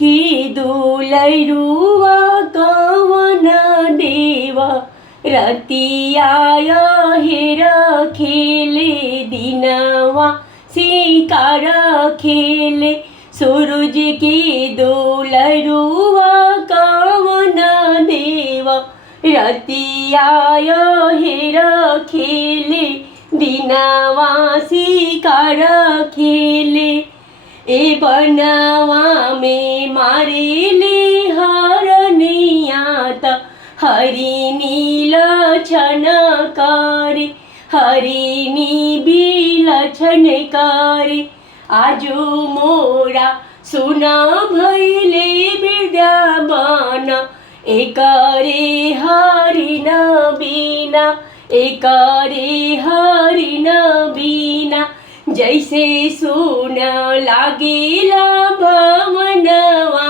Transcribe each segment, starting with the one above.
कीधु लैरुवा कवन देवा रतियाय हेर खेले दिनवा सिकार खेले सूरज कीधु लैरुवा कवन देवा रतियाय हेर खेले दिनवा सिकार खेले ए बनवा में मारेले हरनिया त हरिणी लक्षण करे हरिणी बिलक्षण करे आजु मोरा सुन भैले वृंदावन एकरे हरिण बिना एकरे हरिण बिना जैसे सुन लागेला भवनवा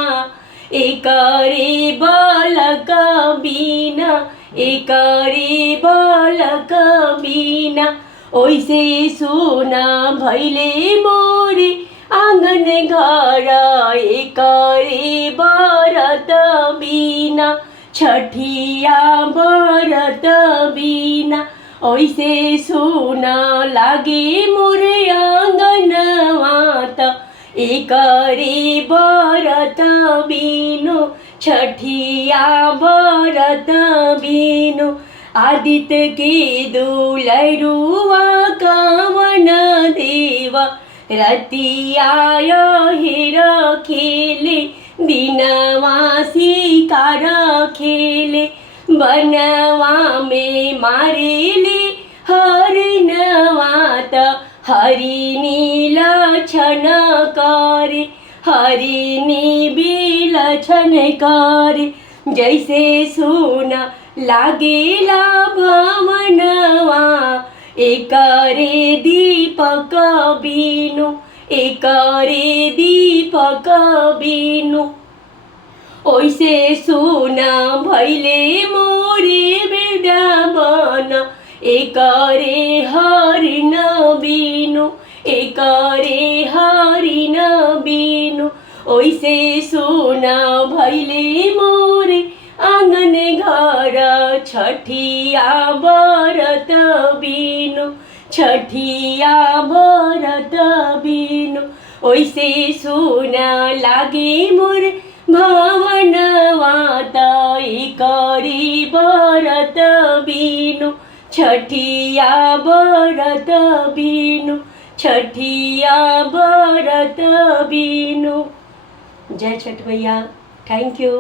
एकरे बालक बिना एकरे बालक बिना ओइसे सुन भैले मोरे आंगन घर एकरे व्रत बिना छठिया व्रत बिना ओइसे सुन लागे मोरे आंगनवा त एकरे व्रत बिनु छठिया व्रत बिनु आदित्य कीधु लैरुवा कवन देवा रतियाय हेर खेले दिनवा सिकार खेले बनवा में मारेले हरिणवा त हरिणी लक्षण करे हरिणी बिलक्षण करे जैसे सुन लागेला भवनवा एकरे दीपक बिनु एकरे दीपक बिनु ओइसे सुन भैले मोरे वृंदावन एकरे हरिण बिनु एकरे हरिण बिनु ओइसे सुन भैले मोरे आंगन घर छठिया व्रत बिनु छठिया व्रत बिनु ओइसे सुन लागे मोरे भवनवा त एकरे व्रत बिनु छठिया व्रत बिनु छठिया व्रत बिनु। जय छठ मैया। Thank you.